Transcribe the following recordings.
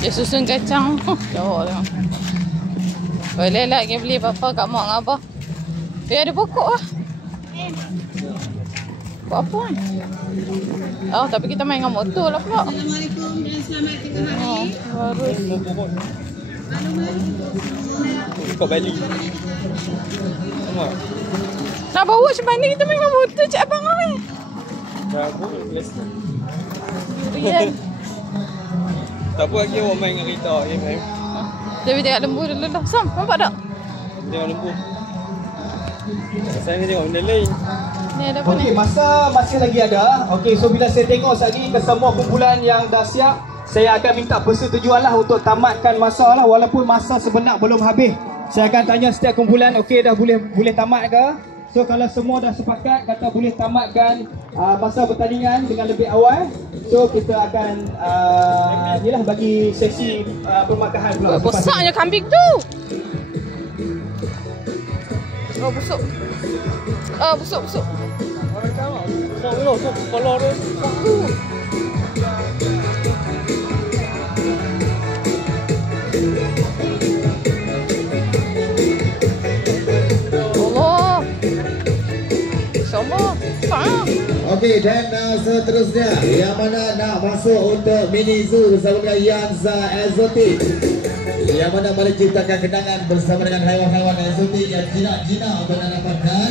Dia susun kacang. Jauh lah. Boleh lah kita beli apa-apa kat mak dengan abah. Dia ada pokok lah. Pokok apa kan? Oh, tapi kita main dengan motor lah pula. Assalamualaikum dan selamat tengah hari. Harus. Pokok Bali. Nak bawa macam mana kita main dengan motor cik abang ni? Dah boleh biasa. Rian. Tak apa lagi orang main dengan Rita ya, main. Jadi tengok lembu dulu lah. Sam, nampak tak? Tengok lembu. Saya ni tengok benda lain. Ni ada apa ni? Okey, masa masih lagi ada. Okey, so bila saya tengok lagi ke semua kumpulan yang dah siap, saya akan minta persetujuan lah untuk tamatkan masa lah, walaupun masa sebenar belum habis. Saya akan tanya setiap kumpulan, okey dah boleh tamat ke? So kalau semua dah sepakat kata boleh tamatkan masa pertandingan dengan lebih awal, so kita akan inilah bagi sesi permakahan pula. Besarnya kambing tu. Oh, busuk. Oh, busuk. Orang tahu. So kalau dia Allah. Sama. Okey, dan seterusnya yang mana nak masuk untuk mini zoo bersama dengan Yanza Exotic, yang mana menciptakan kenangan bersama dengan haiwan-haiwan eksotik yang jinak-jinak untuk anda dapatkan.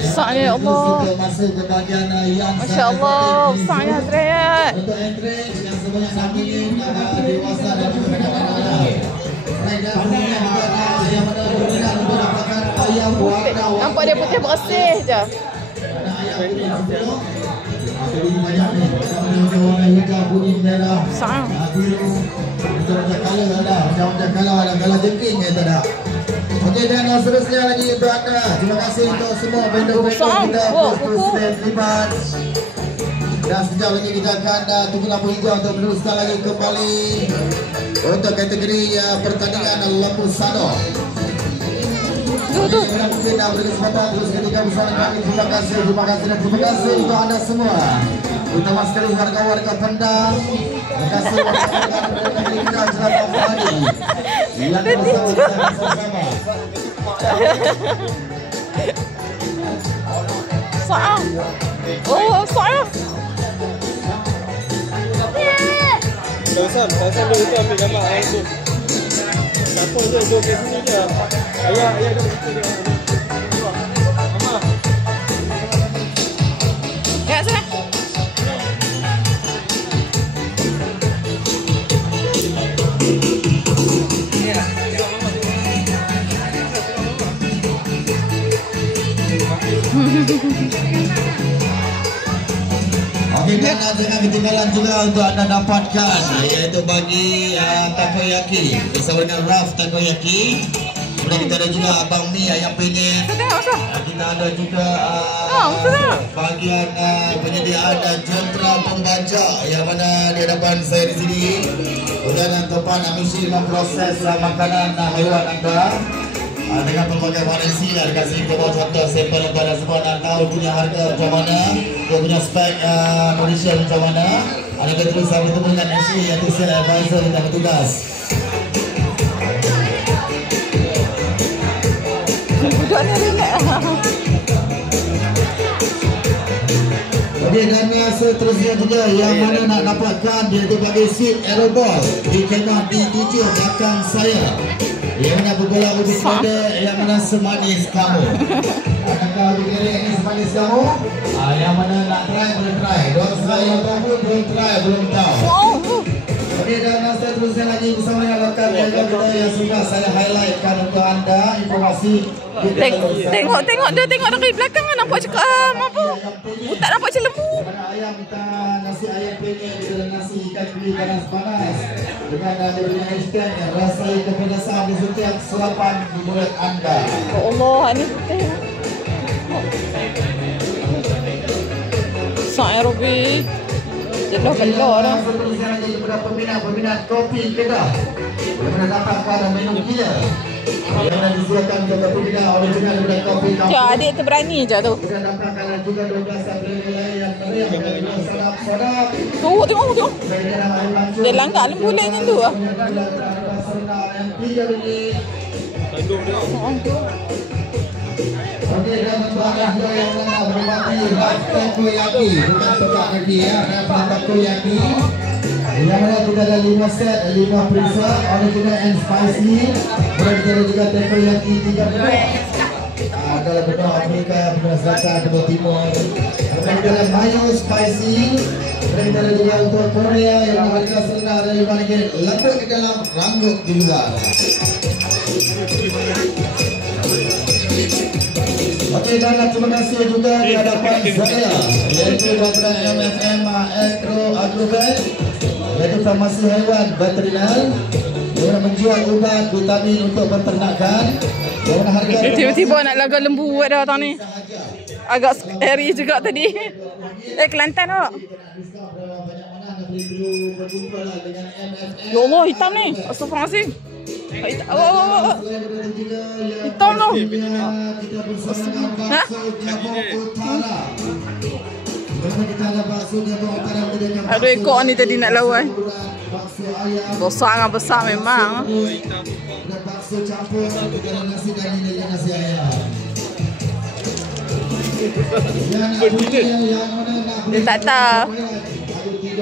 Besarnya ya Allah. Untuk masuk ke bahagian Yanza Masya Allah. Besarnya Hazret. untuk entrance yang sebanyak 6 minit dewasa dan juga kanak-kanak. Rider semuanya juga yang mana berminat untuk dapatkan ayam warna. Nampak dia putih bersih je. Jadi banyak ni, warna hijau, kuning, merah, Besar. biru, macam-macam colour ada, macam-macam colour ada, colour jengking itu ada. Okey, dan seterusnya lagi untuk anda. Terima kasih untuk semua vendor-vendor kita, terus terlibat. Dan sekejap lagi kita akan tunggu lampu hijau untuk meneruskan lagi kembali untuk kategori pertandingan lampu sano. Mungkin dah beri kesempatan terus ketika bersama kami. Terima kasih dan terima kasih untuk anda semua. Terutama sekali warga-warga Pendang. Terima kasih warga-warga negeri kita Jelantah Padi yang bersama-sama. Besar. Oh, besar. Pasal dia tu ambil gambar ayam tu. Siapa tu ke sini je. Ayah tu kita tengok. Mama. Ya, sana. Okey, dan jangan ketinggalan juga untuk anda dapatkan iaitu bagi takoyaki bersama dengan Raf takoyaki. Kemudian kita ada juga Abang Mi ayam penyet. Kita ada juga bagian penyediaan jentera pembaca yang mana di hadapan saya di sini. Kemudian tempat misi memproses makanan haiwan anda dengan pelbagai variasi. Ada kasih ke bawah contoh sampel pada semua anda tahu punya harga macam mana, dia punya spek nutrition macam mana. Ada kita bersama dengan Ashley iaitu sales advisor dan petugas. Budak ni relax. Okey, dan seterusnya juga yang mana nak dapatkan iaitu bagi seat aeroball di kemah di 7 belakang saya. Yang mana bergolak lebih pada yang mana semanis kamu. Adakah begini ini semanis kamu? Yang mana nak try boleh try. Don't try yang tahu belum try belum tahu. Okey, dan seterusnya lagi bersama dengan rakan kita yang sudah saya highlightkan untuk anda informasi. Tengok dia tengok dari belakang kan nampak cakap apa? Tak nampak macam lembu. Ayam kita nasi ayam penyet dengan nasi ikan pili panas-panas dengan diberi hashtag rasa kepedasan di setiap serapan di mulut anda. Ya Allah, ini putih. Besar ya Robi. Jenuh belok dah. Seterusnya lagi kepada peminat kopi Kedah. Boleh dapatkan minum gila. Yang disediakan tetapi tidak original daripada kopi kampung. Ya, adik tu berani je tu. Kita dapatkan juga 12 sampel nilai yang meriah dan sedap-sedap. Tengok. Dia langgar lembulan yang tu lah. Okey, dan membahas yang mana berbagi takoyaki, bukan takoyaki ya, takoyaki. Yang mana kita ada 5 set, 5 preset, original and spicy. Kemudian kita ada juga takoyaki 3 bentuk. Dalam bentuk Afrika, bentuk Selatan, bentuk Timur. Kemudian kita ada mayo spicy. Kemudian kita ada juga untuk Korea yang harga serendah dan lebih banyak lembut di dalam, ranggup di luar. Okey, dan terima kasih juga di hadapan saya, iaitu daripada MFM Agrovet, iaitu farmasi haiwan veteriner yang menjual ubat vitamin untuk peternakan. Tiba-tiba nak laga lembu dah tang ni. Agak scary juga tadi. Kelantan tak? Ya Allah, hitam ni. Astagfirullahaladzim. Hitam tu. Ha? Ada ekor ni tadi nak lawan. Besar memang. Dia tak tahu.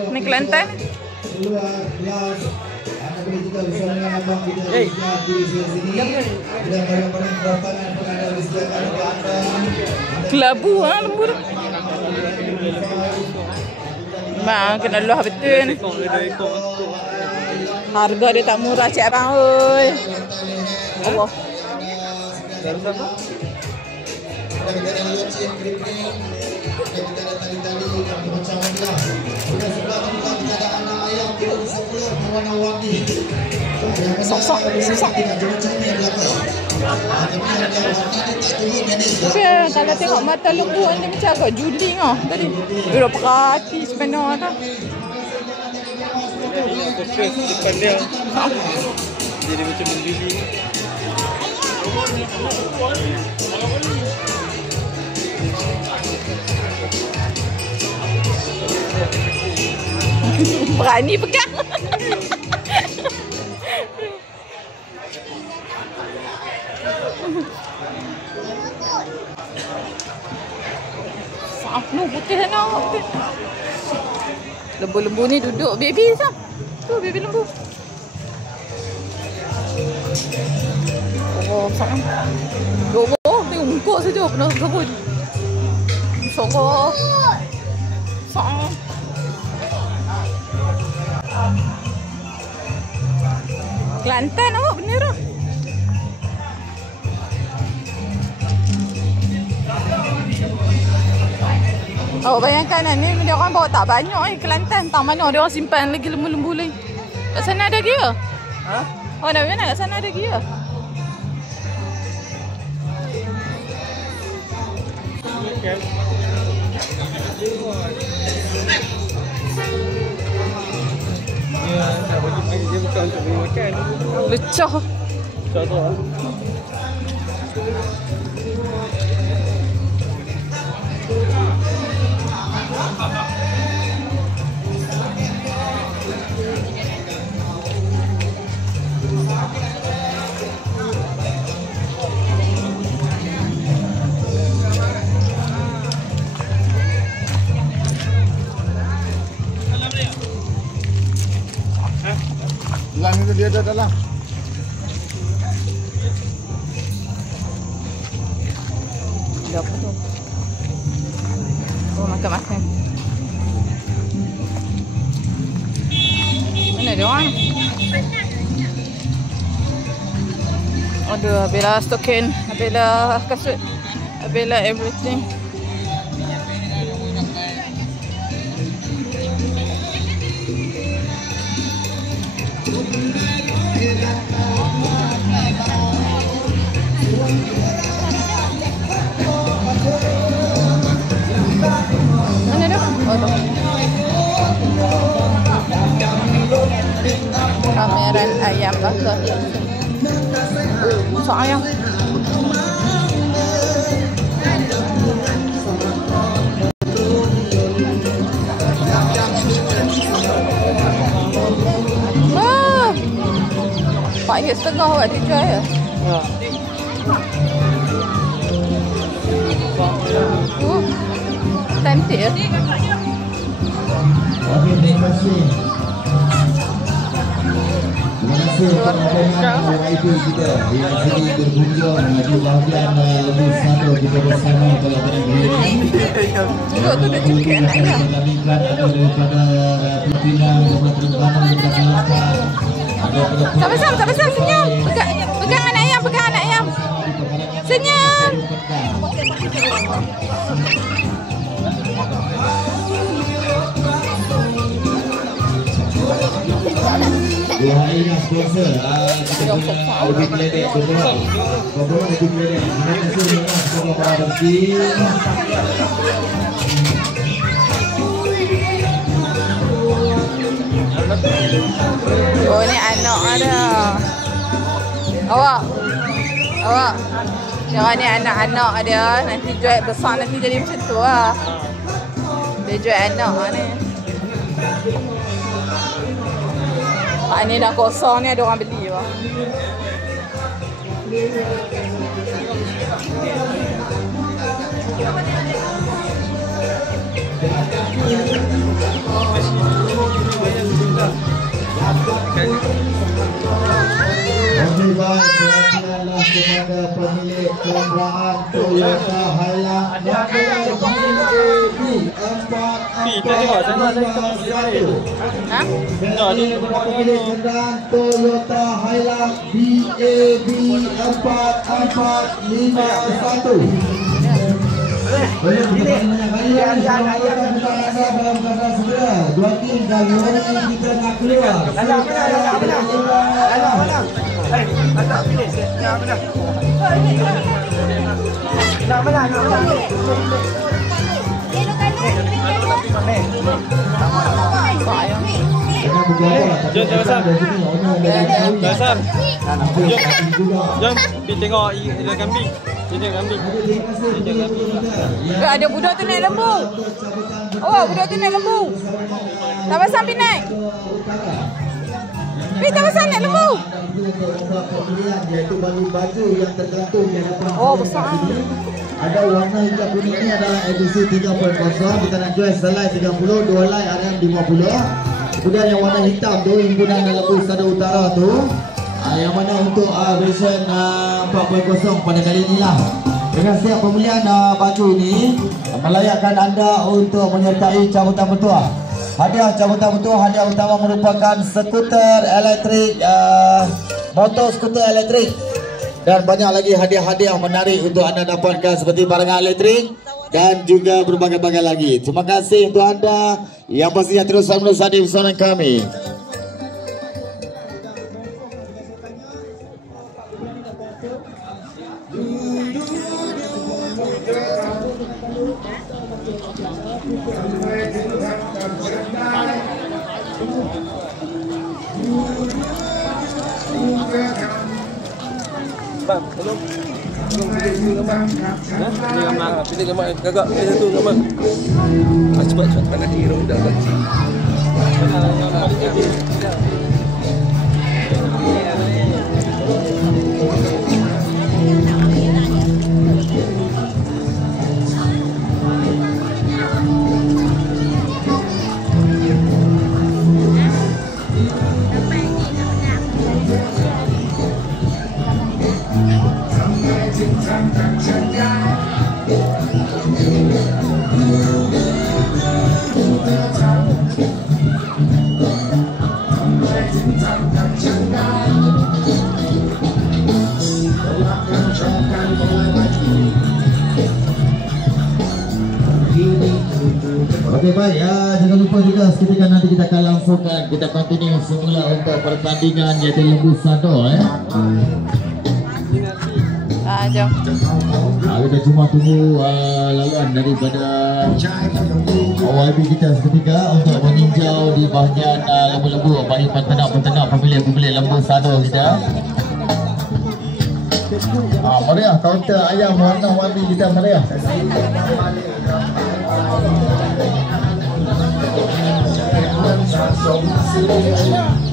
Ni Kelantan. Kelabu lembu tu. Memang kena luah betul ni. Harga dia tak murah cik abang oi. Allah. Sok. Kalau tengok mata lembu ni macam agak juling ah tadi. Dia dah perhati sebenarnya kan. Fokus depan dia. Jadi macam mendidih. Berani pegang. Satu putih sana putih. Lembu-lembu ni duduk baby sah. Tu baby lembu. Oh, sang. Tengok muka saja penuh sabun. Sokong. Sang. Kelantan awak bener lah. Oh, bayangkan ni dia orang bawa tak banyak Kelantan. Tak mana dia orang simpan lagi lembu-lembu lain. Kat sana ada dia? Ha? Oh, nak mana kat sana ada dia? Ya, nak bagi dia bukan untuk bagi makan. Lecah. Lecah tu lah. Lang itu dia ada dalam. Ada apa tu? Oh, makan. Mana dia orang? Aduh, habislah stokin, habislah kasut, habislah everything. Mana dia? Oh, tu. Pameran ayam bakar. Masak ayam. RM4.50 awak dijual ya? Cantik ya? Okey, terima kasih. Terima kasih kepada YB kita yang sini berkunjung di bahagian lebih satu kita bersama kalau pada hari ini. Duduk tu dah cekik anak ayam. Daripada pimpinan Departemen Kelapa. Tak besar, senyum. Pegang anak ayam, Senyum. Dua hari dah sponsor. Kita punya lebih keledek bergerak. Bergerak lebih keledek. Terima kasih kepada para bersih. Oh, ni anak ada. Awak. Yang ni anak-anak dia. Nanti jual besar nanti jadi macam tu lah. Dia jual anak ni. Ni dah kosong ni ada orang beli lah. Okey, baik. Perhatianlah kepada pemilik kenderaan Toyota Hilux Ha? pemilik kenderaan Toyota Hilux BAB 4451. Boleh banyak kali dalam keadaan segera. Dua tim dan orang kita nak keluar. Jom pergi tengok kambing. Kambing. Ada budak tu naik lembu. Oh, budak tu naik lembu. Tak pasang pergi naik. Tak pasang naik lembu. Iaitu baju yang tergantung di hadapan. Oh, besar. Ada warna hijau kuning ni adalah edisi 3.0. Kita nak jual selai 30, 2 lai RM50. Kemudian yang warna hitam tu himpunan lembu Sada Utara tu. Yang mana untuk version 4.0 pada kali inilah. Dengan setiap pembelian baju ini melayakkan anda untuk menyertai cabutan petua. Hadiah cabutan petua, hadiah utama merupakan skuter elektrik, motor skuter elektrik, dan banyak lagi hadiah-hadiah menarik untuk anda dapatkan seperti barangan elektrik dan juga berbagai-bagai lagi. Terima kasih untuk anda yang pastinya terus meneruskan pesanan kami. Bang, tolong pilih gambar. Pilih gambar. Pilih gambar. Kakak pilih satu gambar. Cepat pandai hero dah kecil. Okey, baik ya, jangan lupa juga seketika nanti kita akan langsungkan, kita continue semula untuk pertandingan iaitu lembu sado Jom. Kita cuma tunggu laluan daripada YB kita seketika untuk meninjau di bahagian lembu-lembu bagi peternak-peternak pemilik-pemilik lembu sado kita. Meriah, kaunter ayam warna-warni kita meriah.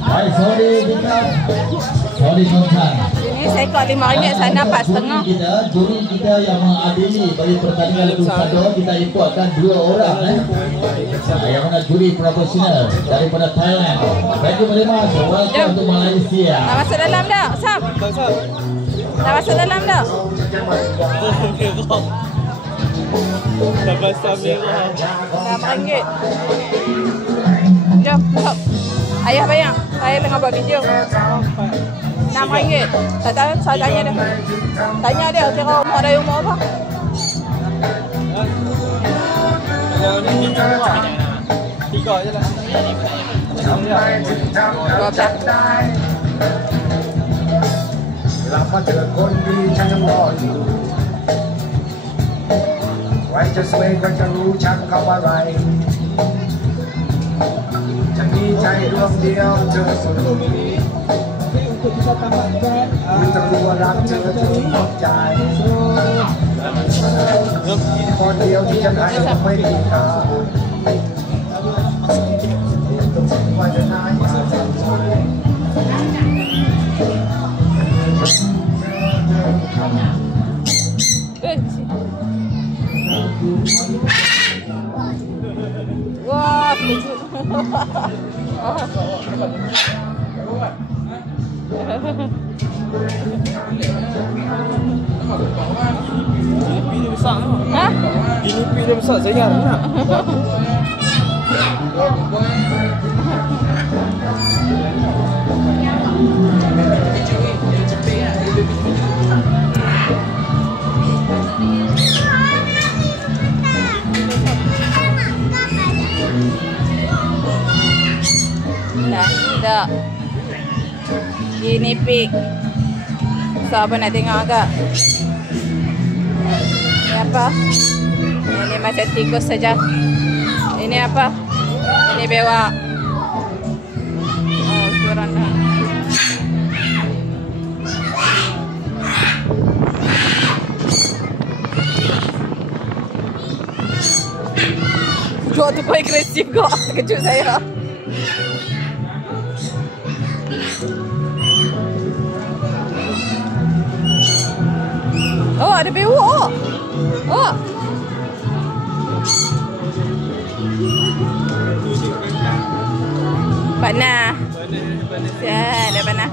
Hai, sorry Bintang. Sorry Bintang. Ini seekor RM5, sana RM4.5. Juri kita yang mengadili bagi pertandingan Lembu Sado, kita importkan 2 orang yang mana juri profesional daripada Thailand. Thank you very much. Welcome to Malaysia. Dah masuk dalam dah, Sam. Dah masuk dalam dah. RM6. Jom, jom. Ayah bayar. Saya tengah buat video. RM6. Tak tahu, saya tanya dia. Tanya dia, kira umur dari umur apa? Tiga je lah. 12. รับมาเจอคนดีฉันยังรออยู่ไว้จะสวยก็จะรู้ฉันเขาอะไรจะมีใจดวงเดียวเธอคนนี้มีแต่รู้ว่ารักเธอถึงหมดใจคนเดียวที่ฉันให้ก็ไม่มีค่าว่าจะนายมาWah, kejut. Gini dia besar tu. Hah? Gini dia besar, saya ingat tak? Tak. Ini pig. Siapa nak tengok agak? Ini apa? Ini macam tikus saja. Ini apa? Ini bewak. Oh, kurang dah. Jual tu kau agresif kau. Terkejut saya. Oh, ada bewak. Oh. Panah. Ya, ada panah.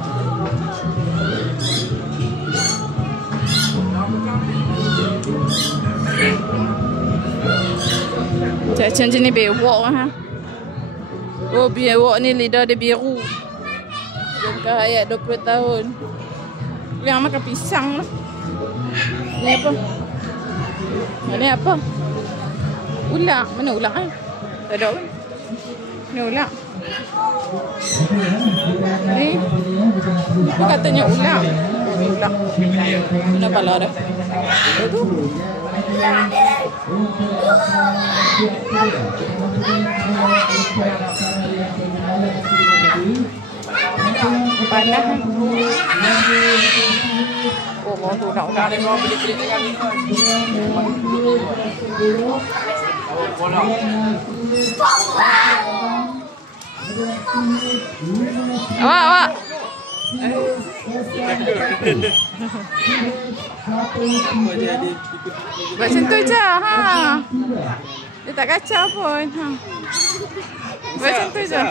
Macam jenis bewak ha. Oh, bewak ni lidah dia biru. Jangka hayat 20 tahun. Yang makan pisang lah. Ini apa? Ini apa? Ular. Mana ular eh? Tak ada kan? Ini ular. Ni. Dia katanya ular. Ini ular. Mana pala dah? Itu. Panah. Oh, mau tu nak ular. Awak. Buat macam tu je. Ha. Dia tak kacau pun. Ha. Buat macam tu je.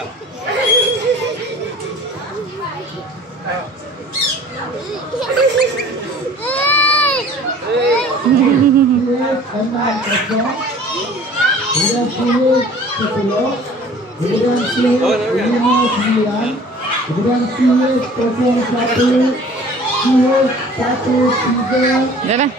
Jalan.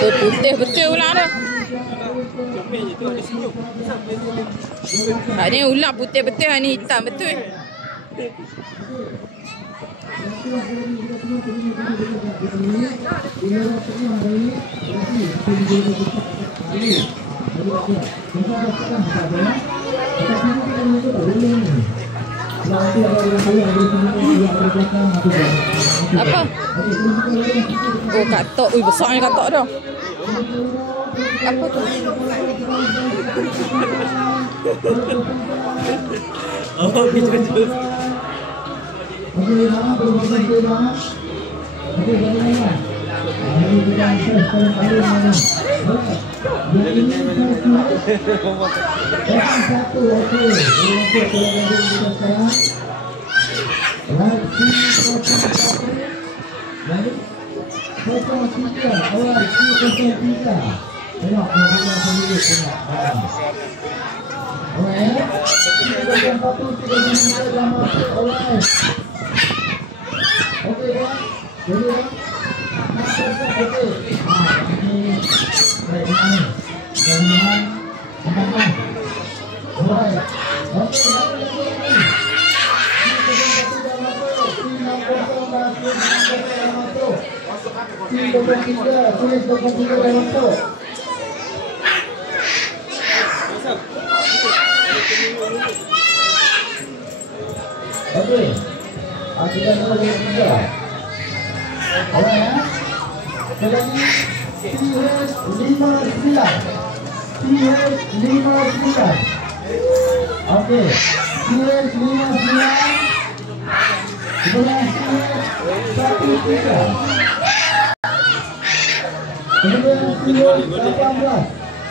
Oh, putih betul ular tu. Ni ular putih betul, ni hitam betul. Apa? Oh, katok. Ui, besarnya katok dah. Apa tu? Oh, gitu.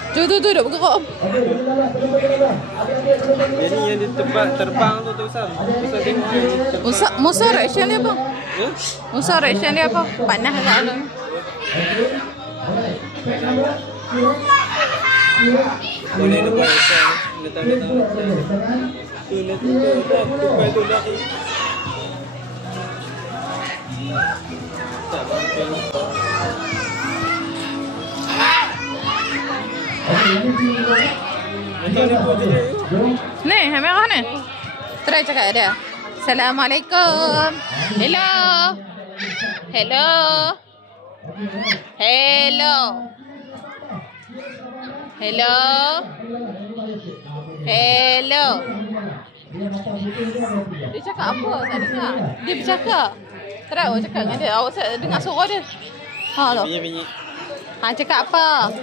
Tu duduk bergerak. Jadi yang di tempat terbang tu Ustaz. Ustaz tengok. Musa reaction dia apa? Musa reaction dia apa? Panas tak ada. Boleh depan Ustaz. Letak-letak. Tu letak tu dah. Tak bangkang. Ni, merah ni. Try cakap dia. Assalamualaikum. Hello. Hello. Hello. Hello. Hello. Dia cakap apa? Tak dengar. Dia bercakap. Try awak cakap dengan dia. Awak dengar suara dia. Ha lo. Bunyi. Ha cakap apa?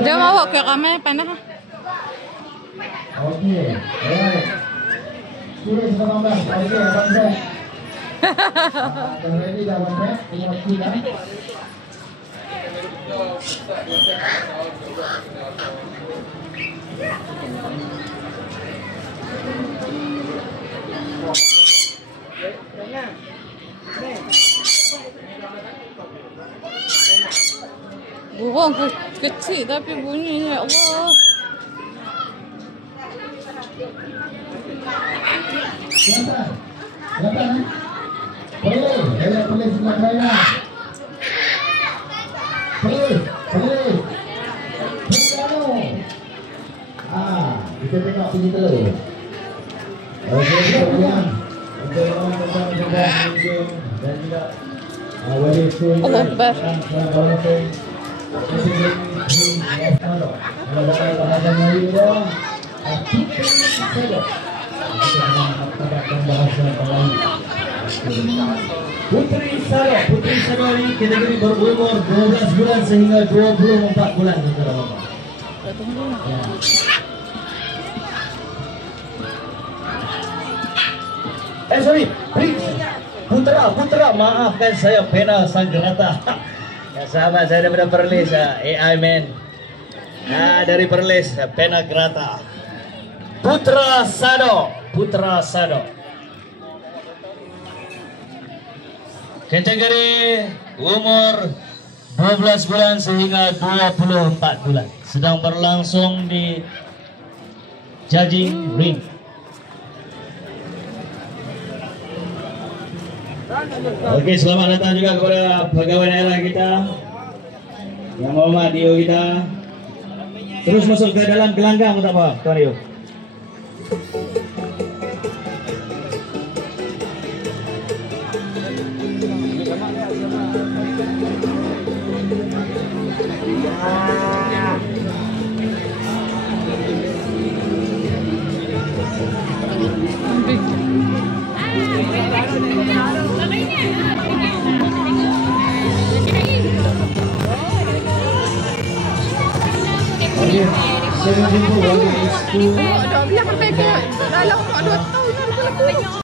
Dia bawa ke ramai panas. Okey. Alright. Sudah sebelum bang. Okey, abang Zek. Ready dah abang Zek? Tengok waktu dah. Burung kecil tapi bunyinya Allah. Silakan. Boleh sebelah saya. Boleh. Kita tengok sini dulu. Okey, kemudian untuk orang-orang dan juga wali school. Allah Akbar. Kalau dapat bahasa Melayu dah, Putri Sado ini kategori berumur 12 bulan sehingga 24 bulan. Ya. Sorry, please. Putra, maafkan saya pena Sanggerata. Ya, sahabat saya daripada Perlis, AI Man. Dari Perlis, pena Grata. Putra Sado. Kategori umur 12 bulan sehingga 24 bulan. Sedang berlangsung di judging ring. Okey, selamat datang juga kepada pegawai daerah kita, yang hormat Dio kita. Terus masuk ke dalam gelanggang, tak apa, Tuan Dio. Okay. Saya jumpa warga school. Dah biar kan pakai. Dalam 2 tahun dah dia laku.